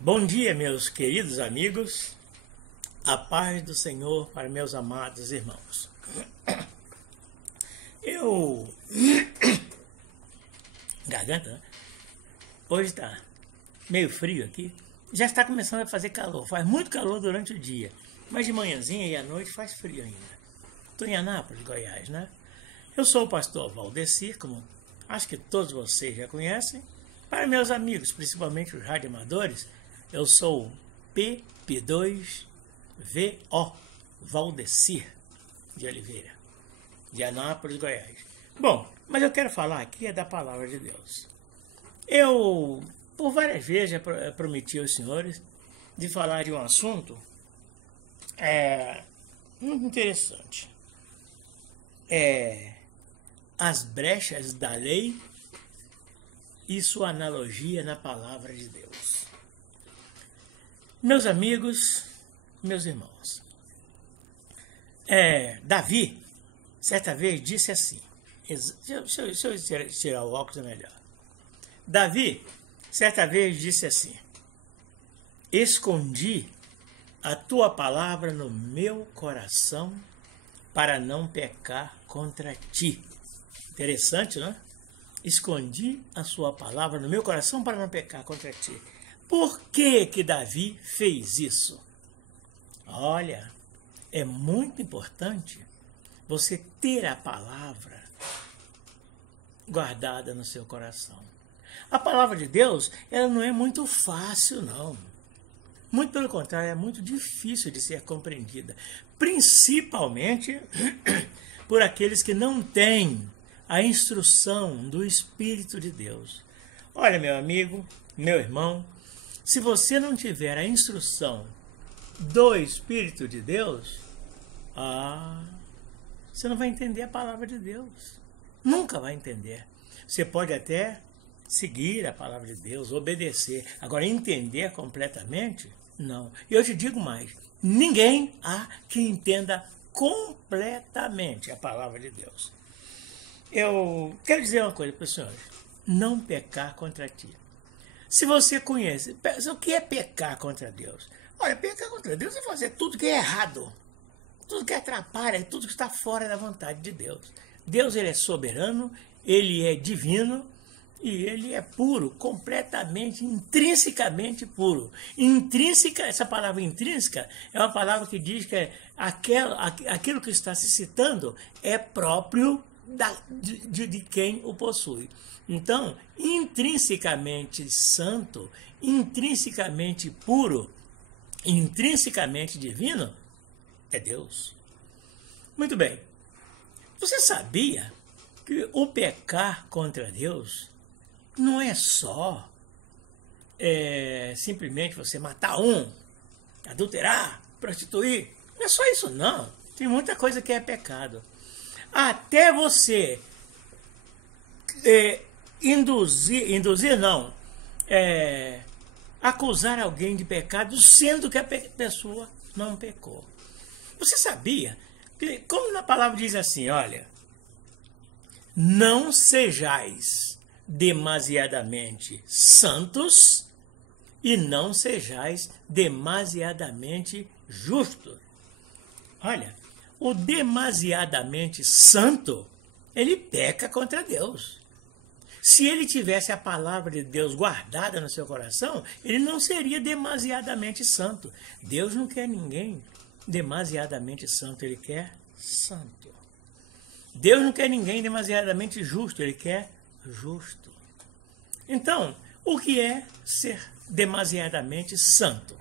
Bom dia, meus queridos amigos, a paz do Senhor para meus amados irmãos. Garganta, né? Hoje está meio frio aqui, já está começando a fazer calor, faz muito calor durante o dia, mas de manhãzinha e à noite faz frio ainda. Estou em Anápolis, Goiás, né? Eu sou o pastor Valdecir, como acho que todos vocês já conhecem. Para meus amigos, principalmente os radioamadores, eu sou PP2VO, Valdecir de Oliveira, de Anápolis, Goiás. Bom, mas eu quero falar aqui da palavra de Deus. Eu, por várias vezes, já prometi aos senhores de falar de um assunto muito interessante. As brechas da lei e sua analogia na palavra de Deus. Meus amigos, meus irmãos, Davi, certa vez, disse assim, deixa eu tirar o óculos, é melhor. Davi, certa vez, disse assim: escondi a tua palavra no meu coração para não pecar contra ti. Interessante, não é? Escondi a sua palavra no meu coração para não pecar contra ti. Por que Davi fez isso? Olha, é muito importante você ter a palavra guardada no seu coração. A palavra de Deus, ela não é muito fácil, não. Muito pelo contrário, é muito difícil de ser compreendida. Principalmente por aqueles que não têm a instrução do Espírito de Deus. Olha, meu amigo, meu irmão, se você não tiver a instrução do Espírito de Deus, você não vai entender a palavra de Deus. Nunca vai entender. Você pode até seguir a palavra de Deus, obedecer. Agora, entender completamente, não. E eu te digo mais, ninguém há que entenda completamente a palavra de Deus. Eu quero dizer uma coisa para os senhores: não pecar contra ti. Se você conhece, o que é pecar contra Deus? Olha, pecar contra Deus é fazer tudo que é errado, tudo que atrapalha, tudo que está fora da vontade de Deus. Deus, ele é soberano, ele é divino e ele é puro, completamente, intrinsecamente puro. Intrínseca, essa palavra intrínseca é uma palavra que diz que aquilo que está se citando é próprio de quem o possui. Então, intrinsecamente santo, intrinsecamente puro, intrinsecamente divino, é Deus. Muito bem. Você sabia que o pecar contra Deus não é só simplesmente você matar adulterar, prostituir? Não é só isso, não. Tem muita coisa que é pecado. Até você acusar alguém de pecado, sendo que a pessoa não pecou. Você sabia que, como na palavra diz assim, olha, não sejais demasiadamente santos e não sejais demasiadamente justos. Olha, o demasiadamente santo, ele peca contra Deus. Se ele tivesse a palavra de Deus guardada no seu coração, ele não seria demasiadamente santo. Deus não quer ninguém demasiadamente santo, ele quer santo. Deus não quer ninguém demasiadamente justo, ele quer justo. Então, o que é ser demasiadamente santo?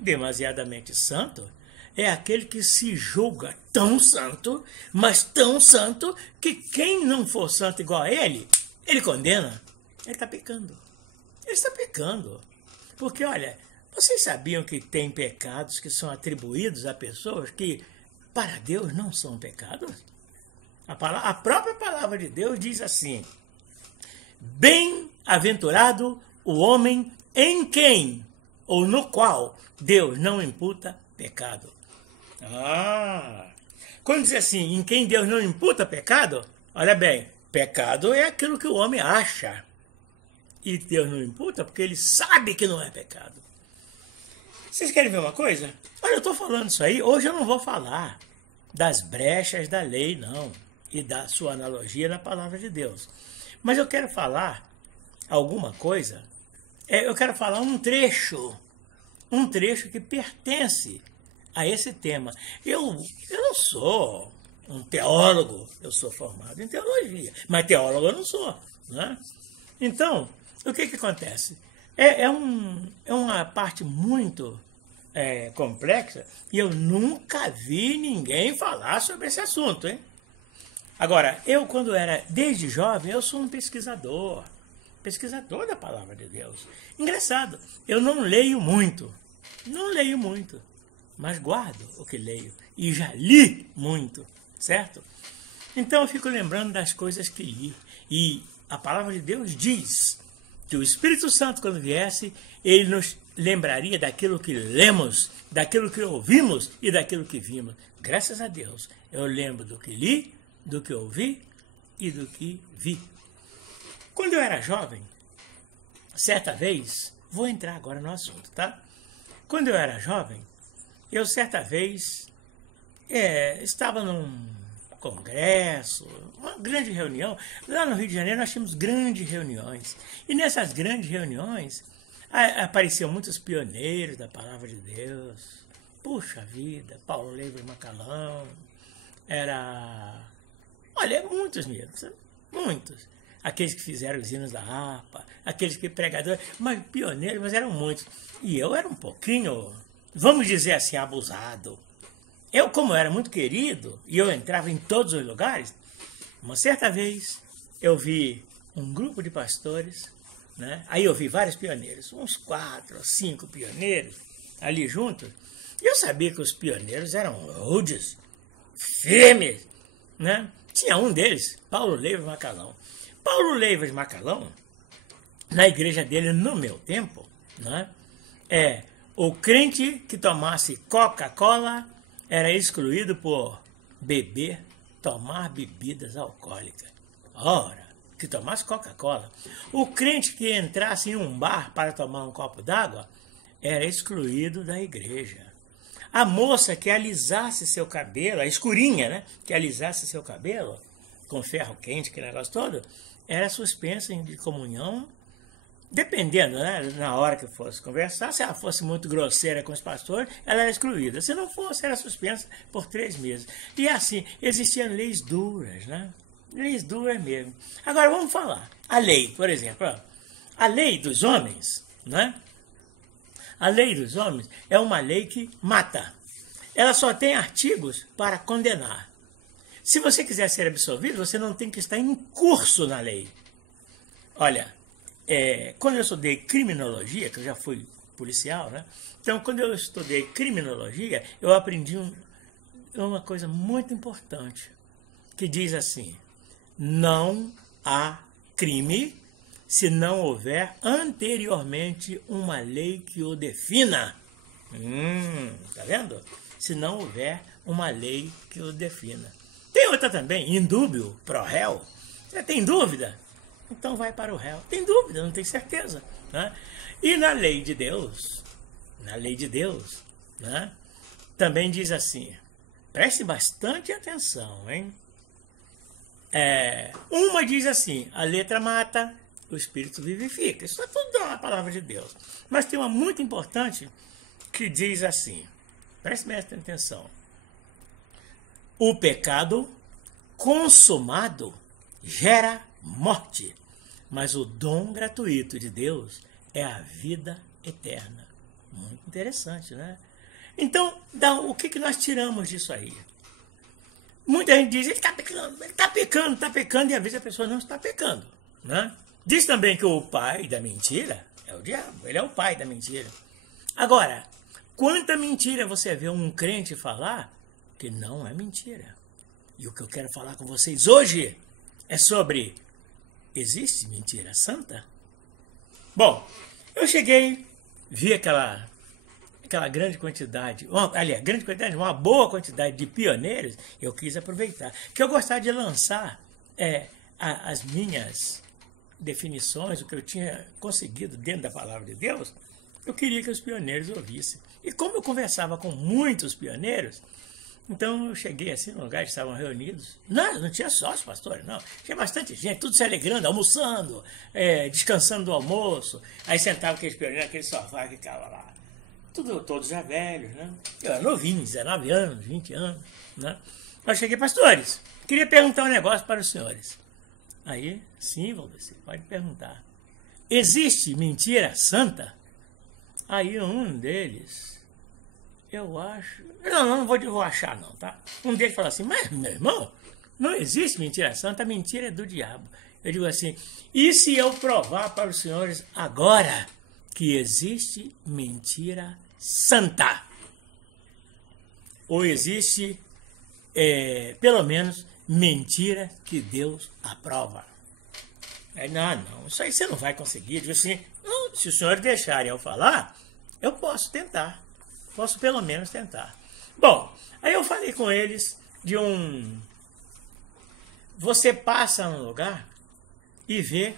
Demasiadamente santo é aquele que se julga tão santo, mas tão santo, que quem não for santo igual a ele condena. Ele está pecando. Ele está pecando. Porque, olha, vocês sabiam que tem pecados que são atribuídos a pessoas que, para Deus, não são pecados? A própria palavra de Deus diz assim: bem-aventurado o homem em quem, ou no qual, Deus não imputa pecado. Quando diz assim, em quem Deus não imputa pecado, olha bem, pecado é aquilo que o homem acha. E Deus não imputa porque ele sabe que não é pecado. Vocês querem ver uma coisa? Olha, eu estou falando isso aí, hoje eu não vou falar das brechas da lei, não, e da sua analogia na palavra de Deus. Mas eu quero falar alguma coisa, eu quero falar um trecho que pertence a esse tema. Eu não sou um teólogo, eu sou formado em teologia, mas teólogo eu não sou, né? Então, o que acontece? É uma parte muito complexa e eu nunca vi ninguém falar sobre esse assunto, hein? Agora, quando era desde jovem, eu sou um pesquisador da palavra de Deus. Engraçado, eu não leio muito, mas guardo o que leio e já li muito, certo? Então eu fico lembrando das coisas que li e a palavra de Deus diz que o Espírito Santo, quando viesse, ele nos lembraria daquilo que lemos, daquilo que ouvimos e daquilo que vimos. Graças a Deus, eu lembro do que li, do que ouvi e do que vi. Quando eu era jovem, certa vez, vou entrar agora no assunto, tá? Quando eu era jovem, eu certa vez estava num congresso, uma grande reunião. Lá no Rio de Janeiro nós tínhamos grandes reuniões. E nessas grandes reuniões apareciam muitos pioneiros da palavra de Deus. Puxa vida, Paulo Leivas Macalão, muitos mesmo, muitos. Aqueles que fizeram os hinos da harpa, aqueles que pregadores, mas pioneiros, mas eram muitos. E eu era um pouquinho, vamos dizer assim, abusado. Eu, como era muito querido, e eu entrava em todos os lugares, uma certa vez eu vi um grupo de pastores, né? Aí eu vi vários pioneiros, uns 4 ou 5 pioneiros ali juntos, e eu sabia que os pioneiros eram rudes, firmes, né? Tinha um deles, Paulo Leivas Macalão. Paulo Leivas Macalão, na igreja dele, no meu tempo, né? O crente que tomasse Coca-Cola era excluído por tomar bebidas alcoólicas. Ora, que tomasse Coca-Cola. O crente que entrasse em um bar para tomar um copo d'água era excluído da igreja. A moça que alisasse seu cabelo, a escurinha, né? Que alisasse seu cabelo com ferro quente, aquele negócio todo, era suspensa de comunhão. Dependendo, né, na hora que fosse conversar, se ela fosse muito grosseira com os pastores, ela era excluída. Se não fosse, era suspensa por 3 meses. E assim, existiam leis duras, né? Leis duras mesmo. Agora, vamos falar. A lei, por exemplo, a lei dos homens, né? A lei dos homens é uma lei que mata. Ela só tem artigos para condenar. Se você quiser ser absolvido, você não tem que estar em curso na lei. Olha, quando eu estudei criminologia, que eu já fui policial, né? Então, quando eu estudei criminologia, eu aprendi uma coisa muito importante, que diz assim: não há crime se não houver anteriormente uma lei que o defina. Tá vendo? Se não houver uma lei que o defina. Tem outra também, indúbio pro réu. Você tem dúvida? Então vai para o réu. Tem dúvida, não tem certeza. Né? E na lei de Deus, né? Também diz assim, preste bastante atenção, hein? Uma diz assim, a letra mata, o espírito vivifica. Isso é tudo na palavra de Deus. Mas tem uma muito importante que diz assim, preste bastante atenção. O pecado consumado gera morte, mas o dom gratuito de Deus é a vida eterna. Muito interessante, né? Então, o que nós tiramos disso aí? Muita gente diz, ele está pecando, e às vezes a pessoa não está pecando, né? Diz também que o pai da mentira é o diabo, ele é o pai da mentira. Agora, quanta mentira você vê um crente falar que não é mentira? E o que eu quero falar com vocês hoje é sobre: existe mentira santa? Bom, eu cheguei, vi aquela grande quantidade, uma boa quantidade de pioneiros, eu quis aproveitar. Que eu gostava de lançar as minhas definições, o que eu tinha conseguido dentro da palavra de Deus, eu queria que os pioneiros ouvissem. E como eu conversava com muitos pioneiros, então eu cheguei assim no lugar, eles estavam reunidos. Não tinha só os pastores, não. Tinha bastante gente, tudo se alegrando, almoçando, descansando do almoço. Aí sentava aqueles pioneiros naquele sofá que ficava lá. Todos já velhos, né? Eu era novinho, 19 anos, 20 anos, né? Eu cheguei, pastores, queria perguntar um negócio para os senhores. Aí, sim, Valdeci, pode perguntar. Existe mentira santa? Aí um deles, eu acho... Não vou achar não, tá? Um deles falou assim, mas, meu irmão, não existe mentira santa, a mentira é do diabo. Eu digo assim, e se eu provar para os senhores agora que existe mentira santa? Ou existe, pelo menos, mentira que Deus aprova? Aí, não, isso aí você não vai conseguir. Eu digo assim, não, se os senhores deixarem eu falar, eu posso tentar. Posso pelo menos tentar. Bom, aí eu falei com eles de você passa num lugar e vê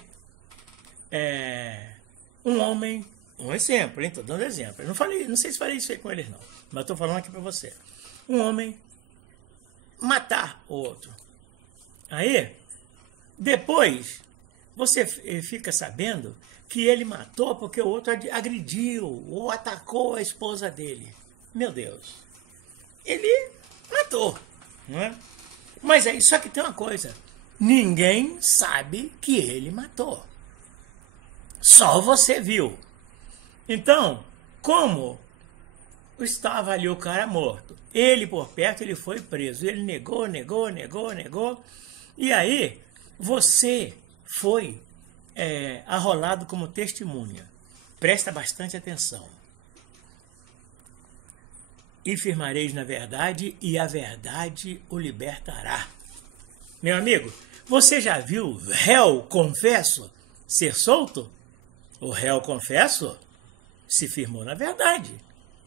um homem, um exemplo, hein? Estou dando exemplo. Eu não sei se falei isso aí com eles não, mas estou falando aqui para você. Um homem matar o outro. Aí, depois, você fica sabendo que ele matou porque o outro agrediu ou atacou a esposa dele. Meu Deus. Ele matou, não é? Mas aí, só que tem uma coisa. Ninguém sabe que ele matou. Só você viu. Então, como estava ali o cara morto, ele por perto, ele foi preso. Ele negou. E aí, você foi arrolado como testemunha. Presta bastante atenção. E firmareis na verdade, e a verdade o libertará. Meu amigo, você já viu réu confesso ser solto? O réu confesso se firmou na verdade.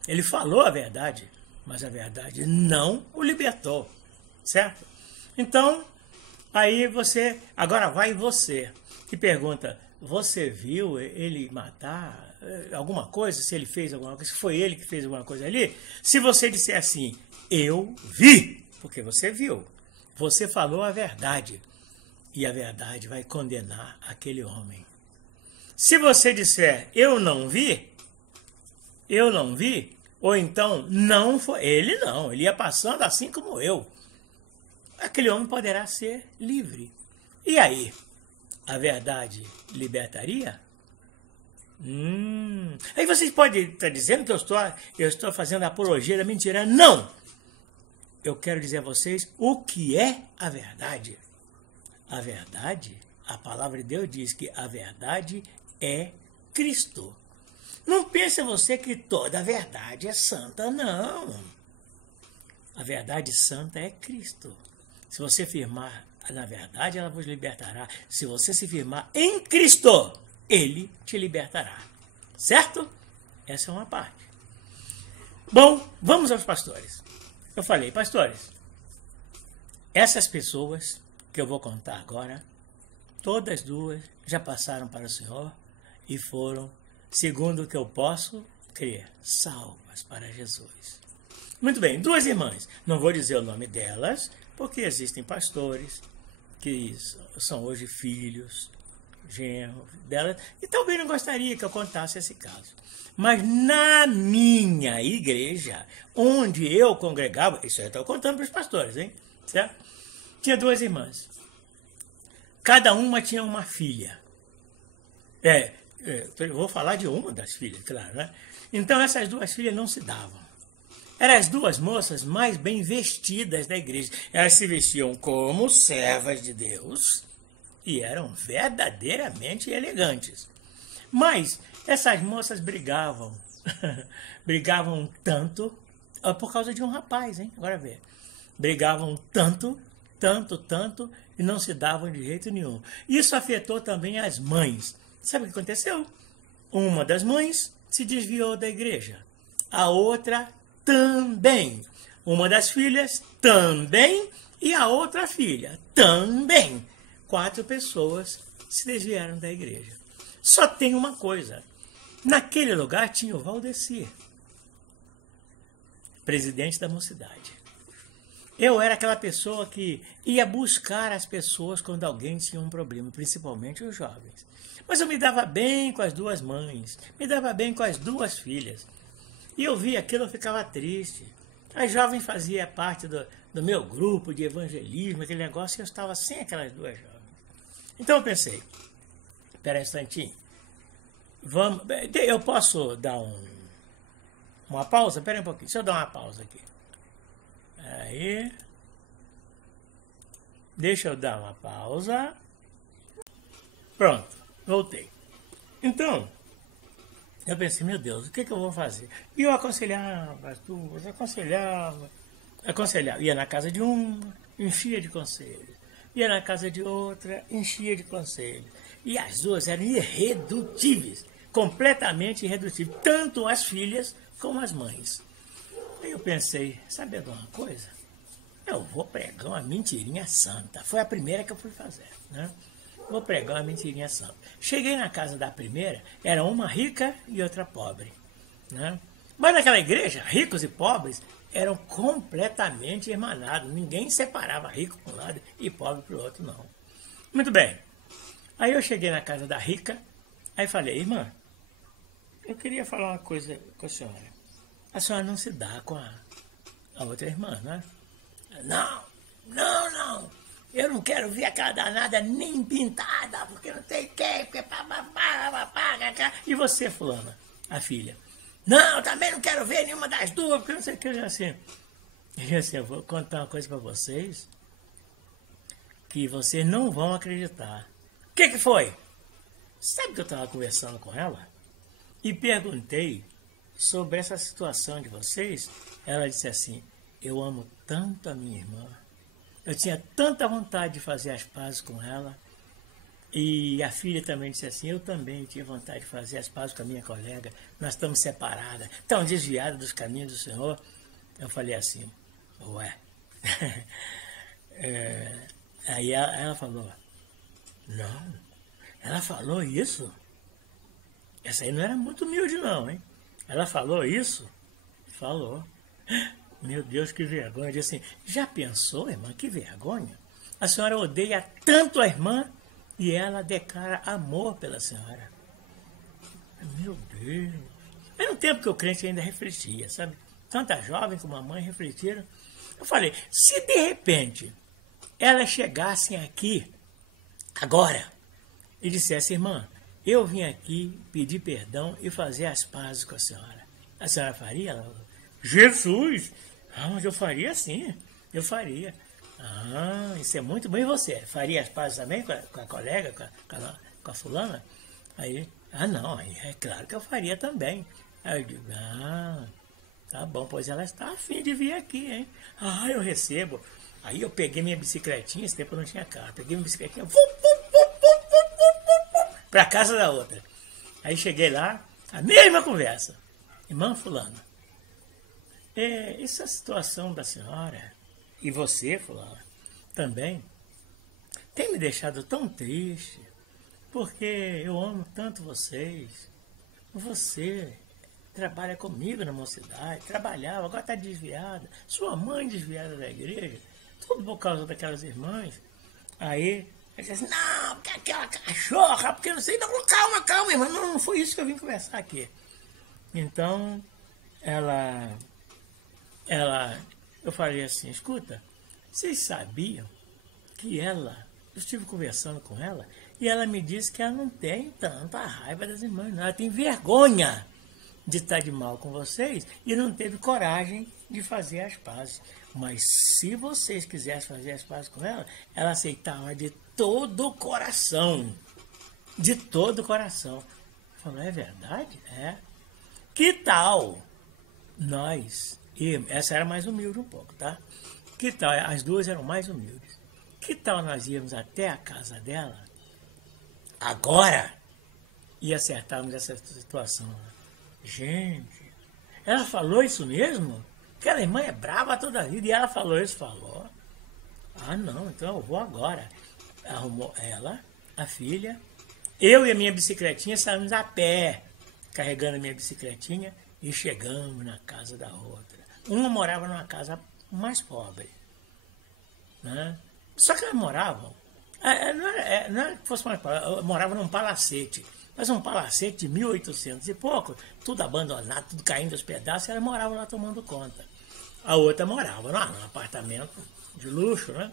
Ele falou a verdade, mas a verdade não o libertou, certo? Então, aí agora vai você e pergunta, você viu ele matar alguma coisa, se ele fez alguma coisa, se foi ele que fez alguma coisa ali? Se você disser assim, eu vi, porque você viu, você falou a verdade, e a verdade vai condenar aquele homem. Se você disser, eu não vi, ou então, não foi, ele ia passando assim como eu, aquele homem poderá ser livre. E aí, a verdade libertaria? Aí vocês podem estar dizendo que eu estou fazendo apologia da mentira. Não! Eu quero dizer a vocês o que é a verdade. A verdade, a palavra de Deus diz que a verdade é Cristo. Não pense você que toda a verdade é santa, não. A verdade santa é Cristo. Se você firmar na verdade, ela vos libertará. Se você se firmar em Cristo, Ele te libertará. Certo? Essa é uma parte. Bom, vamos aos pastores. Eu falei, pastores, essas pessoas que eu vou contar agora, todas duas já passaram para o Senhor e foram, segundo o que eu posso crer, salvas para Jesus. Muito bem, duas irmãs. Não vou dizer o nome delas, porque existem pastores que são hoje filhos, genros delas, e talvez não gostaria que eu contasse esse caso. Mas na minha igreja, onde eu congregava, isso eu estou contando para os pastores, hein? Certo? Tinha duas irmãs. Cada uma tinha uma filha. Eu vou falar de uma das filhas, claro, né? Então essas duas filhas não se davam. Eram as duas moças mais bem vestidas da igreja. Elas se vestiam como servas de Deus e eram verdadeiramente elegantes. Mas essas moças brigavam. Brigavam tanto por causa de um rapaz, hein? Agora vê. Brigavam tanto, e não se davam de jeito nenhum. Isso afetou também as mães. Sabe o que aconteceu? Uma das mães se desviou da igreja. A outra também. Uma das filhas também. E a outra filha também. 4 pessoas se desviaram da igreja. Só tem uma coisa. Naquele lugar tinha o Valdeci, presidente da mocidade. Eu era aquela pessoa que ia buscar as pessoas quando alguém tinha um problema, principalmente os jovens. Mas eu me dava bem com as duas mães, me dava bem com as duas filhas. E eu via aquilo, eu ficava triste. As jovens faziam parte do meu grupo de evangelismo, aquele negócio, e eu estava sem aquelas duas jovens. Então eu pensei, espera um instantinho, eu posso dar uma pausa? Espera um pouquinho, deixa eu dar uma pausa aqui. Aí, deixa eu dar uma pausa. Pronto, voltei. Então, eu pensei, meu Deus, o que eu vou fazer? E eu aconselhava as duas, aconselhava. Ia na casa de uma, enchia de conselho. Ia na casa de outra, enchia de conselho. E as duas eram irredutíveis, completamente irredutíveis, tanto as filhas como as mães. Aí eu pensei, sabe de uma coisa? Eu vou pregar uma mentirinha santa. Foi a primeira que eu fui fazer, né? Vou pregar uma mentirinha santa. Cheguei na casa da primeira, era uma rica e outra pobre, né? Mas naquela igreja, ricos e pobres eram completamente irmanados. Ninguém separava rico para um lado e pobre para o outro, não. Muito bem. Aí eu cheguei na casa da rica, aí falei, irmã, eu queria falar uma coisa com a senhora. A senhora não se dá com a outra irmã, né? Não. Eu não quero ver aquela danada nem pintada, porque não sei o que, porque e você, fulana, a filha? Não, também não quero ver nenhuma das duas, porque não sei o que. Eu vou contar uma coisa para vocês, que vocês não vão acreditar. O que foi? Sabe que eu estava conversando com ela? E perguntei sobre essa situação de vocês. Ela disse assim, eu amo tanto a minha irmã, eu tinha tanta vontade de fazer as pazes com ela. E a filha também disse assim, eu também tinha vontade de fazer as pazes com a minha colega, nós estamos separadas, tão desviadas dos caminhos do Senhor. Eu falei assim, ué. Aí ela falou, não, ela falou isso? Essa aí não era muito humilde não, hein? Ela falou isso? Falou. Meu Deus, que vergonha. Eu disse assim, já pensou, irmã, que vergonha? A senhora odeia tanto a irmã e ela declara amor pela senhora. Meu Deus. Era um tempo que o crente ainda refletia, sabe? Tanto a jovem como a mãe refletiram. Eu falei, se de repente elas chegassem aqui, agora, e dissessem, irmã, eu vim aqui pedir perdão e fazer as pazes com a senhora faria? Ela falou, Jesus! Ah, mas eu faria sim, eu faria. Ah, isso é muito bom. E você? Faria as pazes também com a colega, com a fulana? Aí, não, aí é claro que eu faria também. Aí eu digo, tá bom, pois ela está a fim de vir aqui, hein? Eu recebo. Aí eu peguei minha bicicletinha, esse tempo eu não tinha carro, peguei minha bicicletinha, para casa da outra. Aí cheguei lá, a mesma conversa. Irmã fulana, essa situação da senhora, e você, fulana, também, tem me deixado tão triste, porque eu amo tanto vocês. Você trabalha comigo na mocidade, trabalhava, agora está desviada, sua mãe desviada da igreja, tudo por causa daquelas irmãs. Aí, ele disse assim, não, porque aquela cachorra, porque não sei, não, calma, irmã, não foi isso que eu vim conversar aqui. Então, eu falei assim, escuta, vocês sabiam que eu estive conversando com ela, e ela me disse que ela não tem tanta raiva das irmãs, não, ela tem vergonha de estar de mal com vocês e não teve coragem de fazer as pazes. Mas se vocês quisessem fazer as pazes com ela, ela aceitava de todo o coração. De todo o coração. Falou, é verdade? É. Que tal nós, e essa era mais humilde um pouco, tá? Que tal, as duas eram mais humildes. Que tal nós irmos até a casa dela, agora, e acertarmos essa situação? Gente, ela falou isso mesmo? Aquela irmã é brava toda a vida, e ela falou isso, falou. Não, então eu vou agora. Arrumou ela, a filha, eu e a minha bicicletinha saímos a pé carregando a minha bicicletinha e chegamos na casa da outra. Uma morava numa casa mais pobre, né? Só que elas moravam, não era que fosse mais pobre, morava num palacete, mas um palacete de 1800 e pouco, tudo abandonado, tudo caindo aos pedaços, elas moravam lá tomando conta. A outra morava lá num apartamento de luxo, né?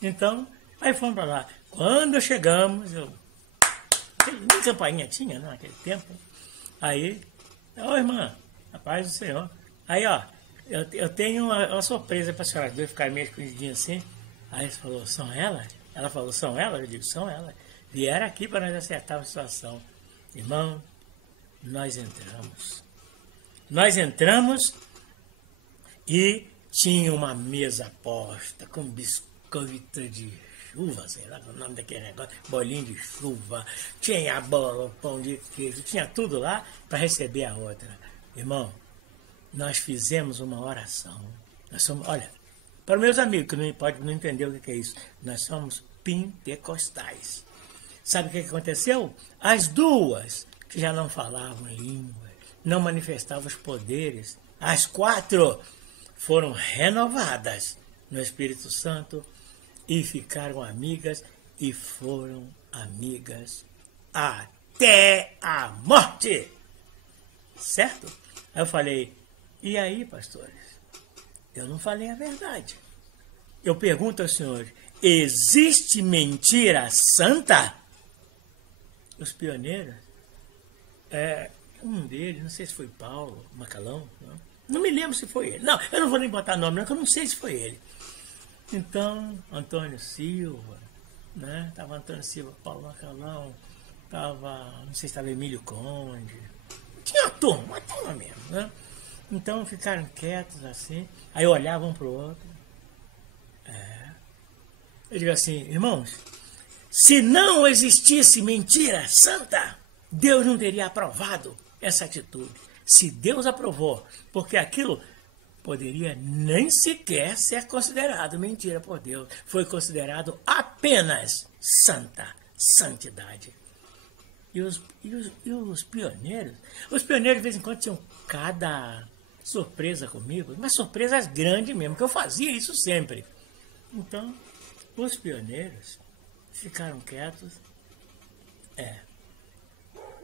Então, aí fomos para lá. Quando chegamos, nem campainha tinha, né, naquele tempo. Aí, ô irmã, a paz do Senhor. Aí, ó, eu tenho uma surpresa para a senhora. As duas ficaram meio escondidinhas assim. Aí você falou, são elas? Ela falou, são elas? Eu digo, são elas. Vieram aqui para nós acertar a situação. Irmão, nós entramos. Nós entramos e tinha uma mesa posta com biscoito de chuva, sei lá o nome daquele negócio, bolinho de chuva, tinha bolo, pão de queijo, tinha tudo lá para receber a outra. Irmão, nós fizemos uma oração. Nós somos, olha, para os meus amigos que não entender o que é isso, nós somos pentecostais. Sabe o que aconteceu? As duas, que já não falavam línguas, não manifestavam os poderes, as 4 foram renovadas no Espírito Santo e ficaram amigas e foram amigas até a morte. Certo? Aí eu falei, e aí, pastores? Eu não falei a verdade. Eu pergunto aos senhores, existe mentira santa? Os pioneiros, um deles, não sei se foi Paulo Macalão, não me lembro se foi ele. Não, eu não vou nem botar nome, não, porque eu não sei se foi ele. Então, Antônio Silva, né? Estava Antônio Silva, Paulo Macalão, não sei se estava Emílio Conde. Tinha uma turma mesmo, né? Então ficaram quietos assim, aí olhavam um para o outro. Eu digo assim, irmãos, se não existisse mentira santa, Deus não teria aprovado essa atitude. Se Deus aprovou, porque aquilo poderia nem sequer ser considerado mentira por Deus. Foi considerado apenas santidade. E os pioneiros? Os pioneiros, de vez em quando, tinham cada surpresa comigo, mas surpresas grandes mesmo, que eu fazia isso sempre. Então, os pioneiros ficaram quietos.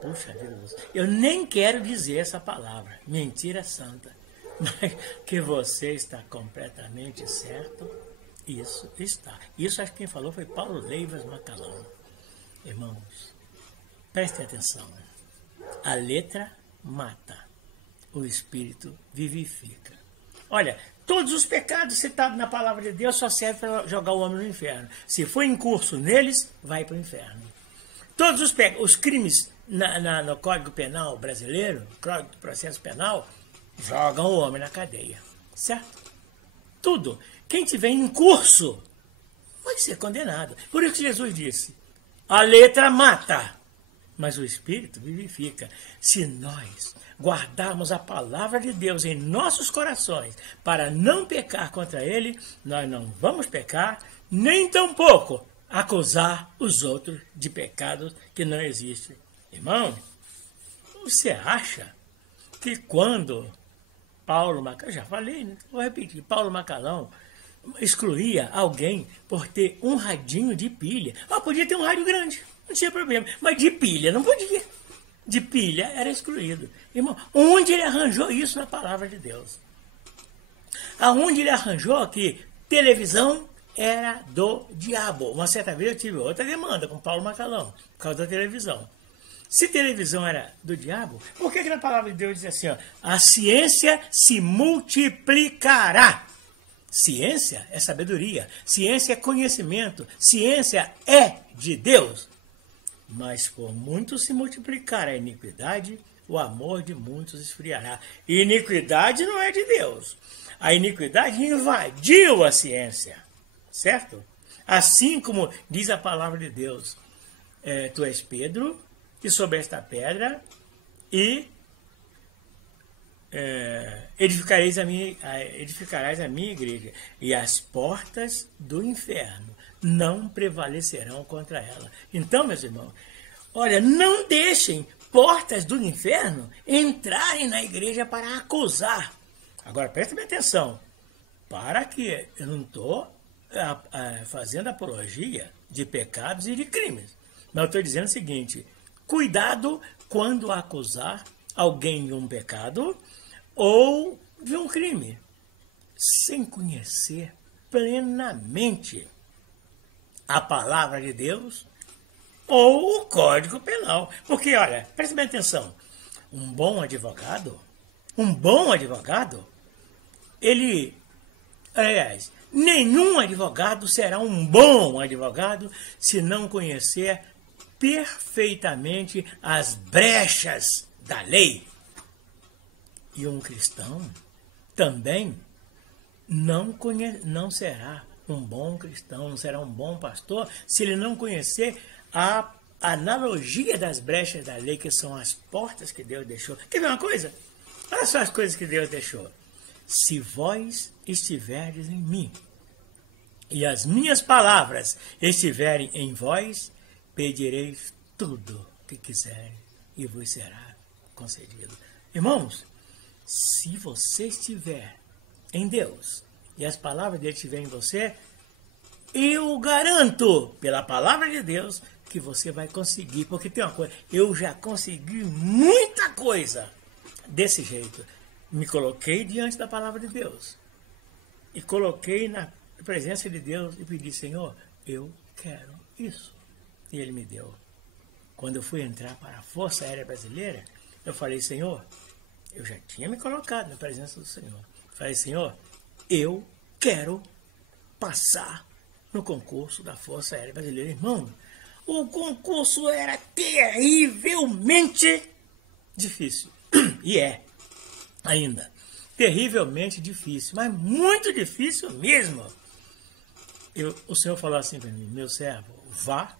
Puxa Deus, eu nem quero dizer essa palavra, mentira santa, mas que você está completamente certo, isso está. Isso acho que quem falou foi Paulo Leivas Macalão. Irmãos, prestem atenção, a letra mata, o espírito vivifica. Olha, todos os pecados citados na palavra de Deus só servem para jogar o homem no inferno. Se for em curso neles, vai para o inferno. Todos os crimes no Código Penal brasileiro, Código de Processo Penal, jogam o homem na cadeia. Certo? Tudo. Quem tiver em curso vai ser condenado. Por isso que Jesus disse, a letra mata, mas o Espírito vivifica. Se nós guardarmos a palavra de Deus em nossos corações para não pecar contra Ele, nós não vamos pecar, nem tampouco acusar os outros de pecados que não existem. Irmão, você acha que quando Paulo Macalão, já falei, né? Vou repetir, Paulo Macalão excluía alguém por ter um radinho de pilha? Podia ter um rádio grande, não tinha problema, mas de pilha não podia. De pilha era excluído. Irmão, onde ele arranjou isso na palavra de Deus? Aonde ele arranjou que televisão era do diabo? Uma certa vez eu tive outra demanda com Paulo Macalão, por causa da televisão. Se televisão era do diabo, por que na palavra de Deus diz assim, ó, a ciência se multiplicará? Ciência é sabedoria, ciência é conhecimento, ciência é de Deus. Mas por muito se multiplicar a iniquidade, o amor de muitos esfriará. E iniquidade não é de Deus. A iniquidade invadiu a ciência, certo? Assim como diz a palavra de Deus, tu és Pedro, e sobre esta pedra edificarás a minha igreja, e as portas do inferno não prevalecerão contra ela. Então, meus irmãos, olha, não deixem portas do inferno entrarem na igreja para acusar. Agora, preste bem atenção, para que eu não estou fazendo apologia de pecados e de crimes. Mas eu estou dizendo o seguinte, cuidado quando acusar alguém de um pecado ou de um crime, sem conhecer plenamente a palavra de Deus ou o Código Penal. Porque, olha, preste bem atenção, um bom advogado, ele, aliás, nenhum advogado será um bom advogado se não conhecer perfeitamente as brechas da lei. E um cristão também não será um bom cristão, não será um bom pastor, se ele não conhecer a analogia das brechas da lei, que são as portas que Deus deixou. Quer ver uma coisa? Olha só as coisas que Deus deixou. Se vós estiverdes em mim, e as minhas palavras estiverem em vós, pedireis tudo que quiserem, e vos será concedido. Irmãos, se você estiver em Deus, e as palavras dele estiverem em você, eu garanto, pela palavra de Deus, que você vai conseguir. Porque tem uma coisa, eu já consegui muita coisa desse jeito. Me coloquei diante da palavra de Deus. E coloquei na presença de Deus e pedi, Senhor, eu quero isso. E Ele me deu. Quando eu fui entrar para a Força Aérea Brasileira, eu falei, Senhor, eu já tinha me colocado na presença do Senhor. Falei, Senhor, eu quero passar no concurso da Força Aérea Brasileira. Irmão, o concurso era terrivelmente difícil. E é ainda terrivelmente difícil, mas muito difícil mesmo. O Senhor falou assim para mim, meu servo, vá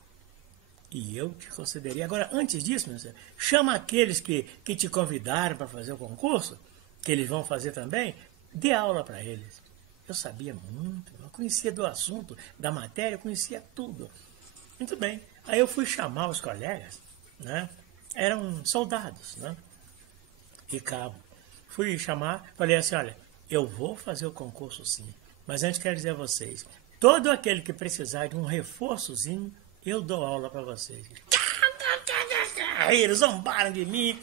e eu te concederei. Agora, antes disso, meu servo, chama aqueles que te convidaram para fazer o concurso, que eles vão fazer também, dê aula para eles. Eu sabia muito, eu conhecia do assunto, da matéria, eu conhecia tudo. Muito bem. Aí eu fui chamar os colegas, né? Eram soldados, né? E cabo. Fui chamar, falei assim, olha, eu vou fazer o concurso sim, mas antes quero dizer a vocês, todo aquele que precisar de um reforçozinho, eu dou aula para vocês. Eles zombaram de mim.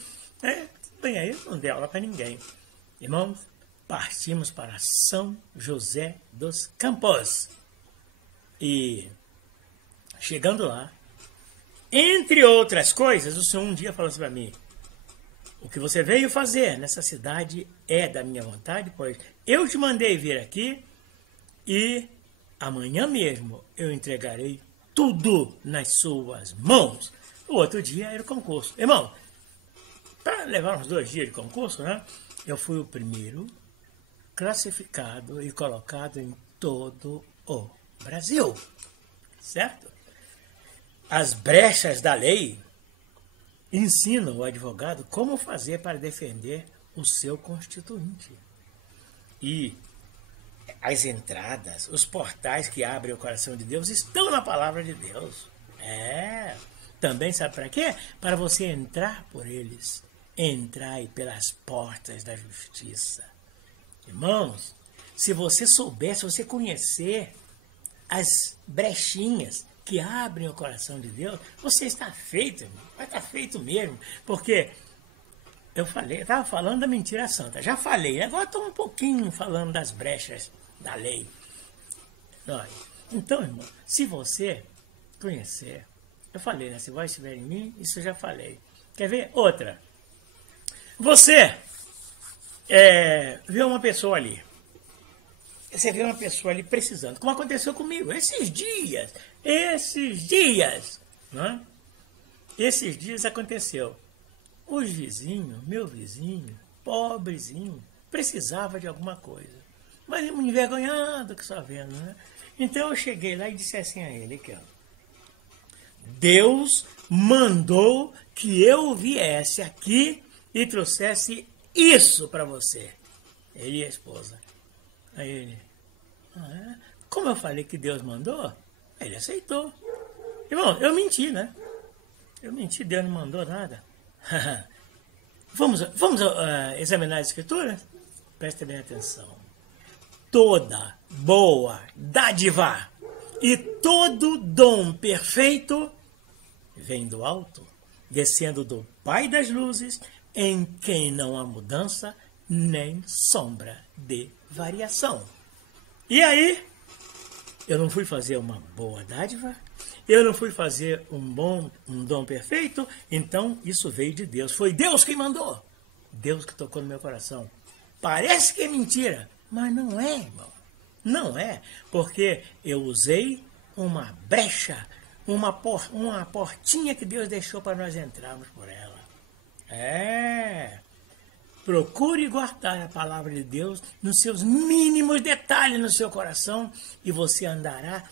Bem, aí eu não dei aula para ninguém. Irmãos, partimos para São José dos Campos. E chegando lá, entre outras coisas, o Senhor um dia falou assim para mim, o que você veio fazer nessa cidade é da minha vontade, pois eu te mandei vir aqui e amanhã mesmo eu entregarei tudo nas suas mãos. O outro dia era o concurso. Irmão, para levar uns 2 dias de concurso, né? Eu fui o primeiro classificado e colocado em todo o Brasil. Certo? As brechas da lei ensinam o advogado como fazer para defender o seu constituinte. E as entradas, os portais que abrem o coração de Deus estão na palavra de Deus. Também sabe para quê? Para você entrar por eles. Entrai pelas portas da justiça. Irmãos, se você souber, se você conhecer as brechinhas que abrem o coração de Deus, você está feito, irmão. Vai estar feito mesmo. Porque eu estava falando da mentira santa. Já falei, agora estou um pouquinho falando das brechas da lei. Então, irmão, se você conhecer, eu falei, né? Se vós estiver em mim, isso eu já falei. Quer ver? Outra. Você vê uma pessoa ali. Você vê uma pessoa ali precisando, como aconteceu comigo esses dias, né? Esses dias aconteceu. Os vizinhos, meu vizinho, pobrezinho, precisava de alguma coisa, mas envergonhado que só vendo, né? Então eu cheguei lá e disse assim a ele, que ó, Deus mandou que eu viesse aqui e trouxesse isso para você. Ele e a esposa. Aí ele, como eu falei que Deus mandou, ele aceitou. Irmão, eu menti, né? Eu menti, Deus não mandou nada. Vamos examinar as Escrituras? Preste bem atenção. Toda boa dádiva e todo dom perfeito vem do alto, descendo do Pai das luzes, em quem não há mudança nem sombra de variação. E aí, eu não fui fazer uma boa dádiva, eu não fui fazer um dom perfeito, então isso veio de Deus. Foi Deus quem mandou. Deus que tocou no meu coração. Parece que é mentira, mas não é, irmão. Não é, porque eu usei uma brecha, uma portinha que Deus deixou para nós entrarmos por ela. Procure guardar a palavra de Deus nos seus mínimos detalhes no seu coração e você andará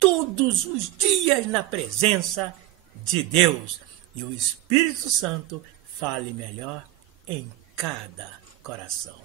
todos os dias na presença de Deus. E o Espírito Santo fale melhor em cada coração.